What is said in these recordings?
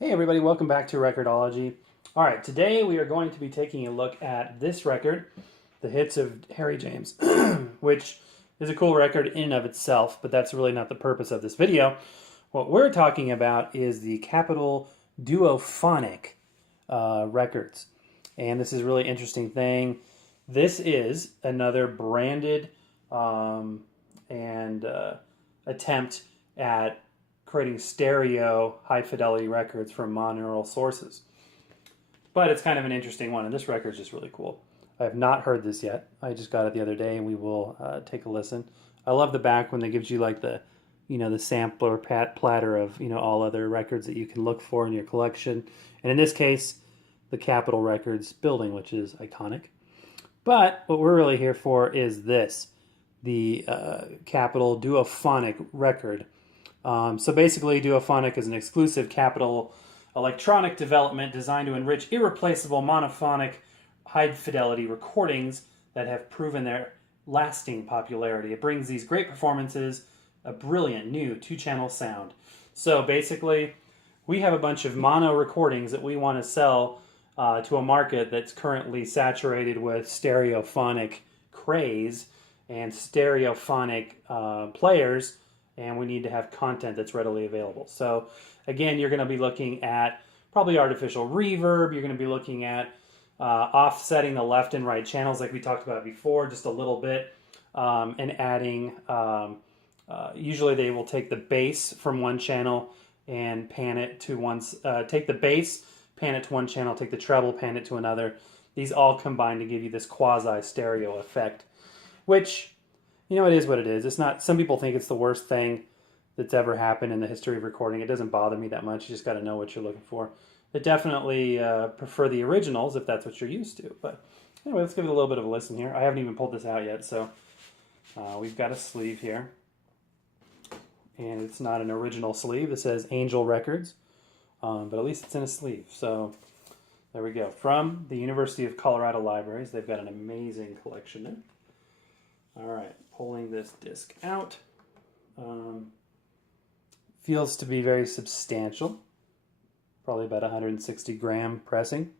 Hey everybody, welcome back to Record-ology. Alright, today we are going to be taking a look at this record, The Hits of Harry James, which is a cool record in and of itself, but that's really not the purpose of this video. What we're talking about is the Capitol Duophonic records. And this is a really interesting thing. This is another branded and attempt at creating stereo high-fidelity records from monaural sources. But it's kind of an interesting one, and this record is just really cool. I have not heard this yet. I just got it the other day, and we will take a listen. I love the back when they gives you like the, the sampler platter of, all other records that you can look for in your collection. And in this case, the Capitol Records building, which is iconic. But what we're really here for is this, the Capitol Duophonic record. So basically, Duophonic is an exclusive Capitol electronic development designed to enrich irreplaceable monophonic high-fidelity recordings that have proven their lasting popularity. It brings these great performances, a brilliant new two-channel sound. So basically, we have a bunch of mono recordings that we want to sell to a market that's currently saturated with stereophonic craze and stereophonic players, and we need to have content that's readily available. So again, you're going to be looking at probably artificial reverb. You're going to be looking at offsetting the left and right channels like we talked about before, just a little bit, and adding, usually they will take the bass from one channel and pan it to one, take the bass, pan it to one channel, take the treble, pan it to another. These all combine to give you this quasi-stereo effect, which, it is what it is. It's not, some people think it's the worst thing that's ever happened in the history of recording. It doesn't bother me that much. You just got to know what you're looking for. I definitely prefer the originals if that's what you're used to. But anyway, let's give it a little bit of a listen here. I haven't even pulled this out yet, so we've got a sleeve here. And it's not an original sleeve. It says Angel Records, but at least it's in a sleeve. So there we go. From the University of Colorado Libraries. They've got an amazing collection there. All right, pulling this disc out. Feels to be very substantial. Probably about 160 gram pressing.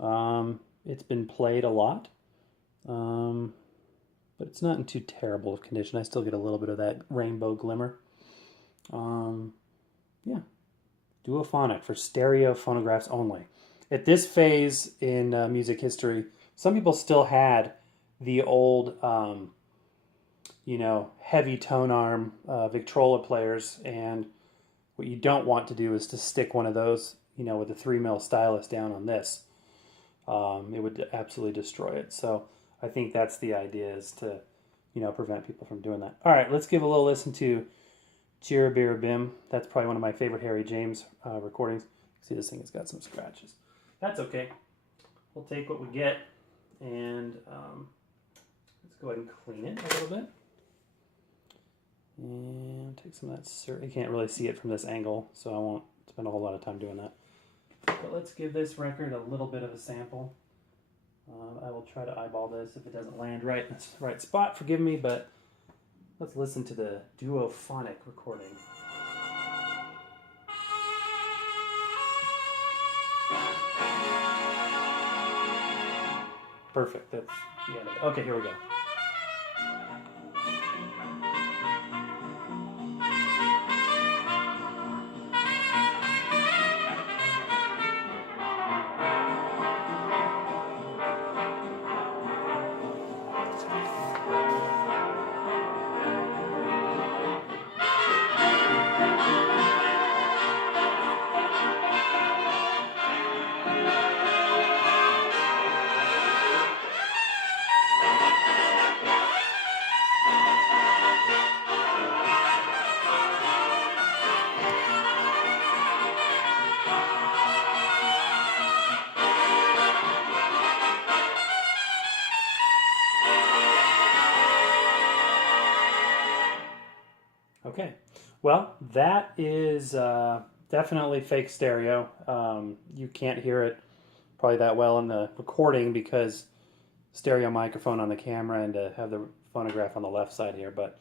It's been played a lot, but it's not in too terrible of condition. I still get a little bit of that rainbow glimmer. Yeah, Duophonic for stereo phonographs only. At this phase in music history, some people still had the old heavy tone arm Victrola players, and what you don't want to do is to stick one of those, with a 3mm stylus down on this. It would absolutely destroy it. So I think that's the idea, is to, prevent people from doing that. All right, let's give a little listen to Chirabirabim. That's probably one of my favorite Harry James recordings. See, this thing has got some scratches. That's okay. We'll take what we get, and let's go ahead and clean it a little bit. And take some of that syrup. You can't really see it from this angle, so I won't spend a whole lot of time doing that. But let's give this record a little bit of a sample. I will try to eyeball this. If it doesn't land right in the right spot, forgive me, but let's listen to the Duophonic recording. Perfect. That's the end of it. Okay, here we go. Okay, well, that is definitely fake stereo. You can't hear it probably that well in the recording because stereo microphone on the camera and to have the phonograph on the left side here. But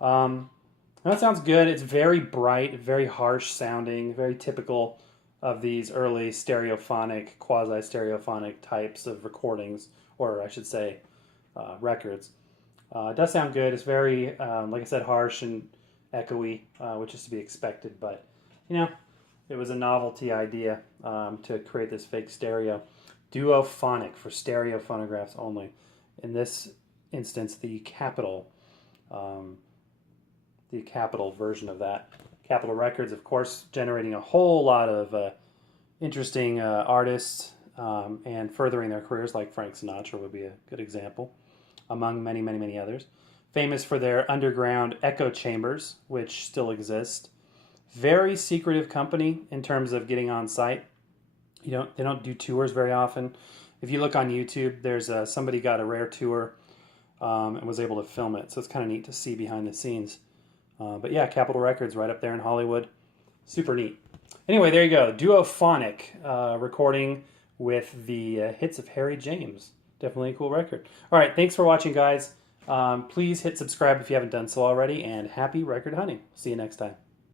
that sounds good. It's very bright, very harsh sounding, very typical of these early stereophonic, quasi-stereophonic types of recordings, or I should say records. It does sound good. It's very, like I said, harsh and echoey, which is to be expected, but, you know, it was a novelty idea to create this fake stereo. Duophonic, for stereo phonographs only. In this instance, the Capitol version of that. Capitol Records, of course, generating a whole lot of interesting artists and furthering their careers, like Frank Sinatra would be a good example, among many, many, many others. Famous for their underground echo chambers, which still exist. Very secretive company in terms of getting on site. They don't do tours very often. If you look on YouTube, there's somebody got a rare tour and was able to film it, so it's kind of neat to see behind the scenes. But yeah, Capitol Records right up there in Hollywood. Super neat. Anyway, there you go. Duophonic recording with the hits of Harry James. Definitely a cool record. All right, thanks for watching, guys. Please hit subscribe if you haven't done so already, and happy record hunting. See you next time.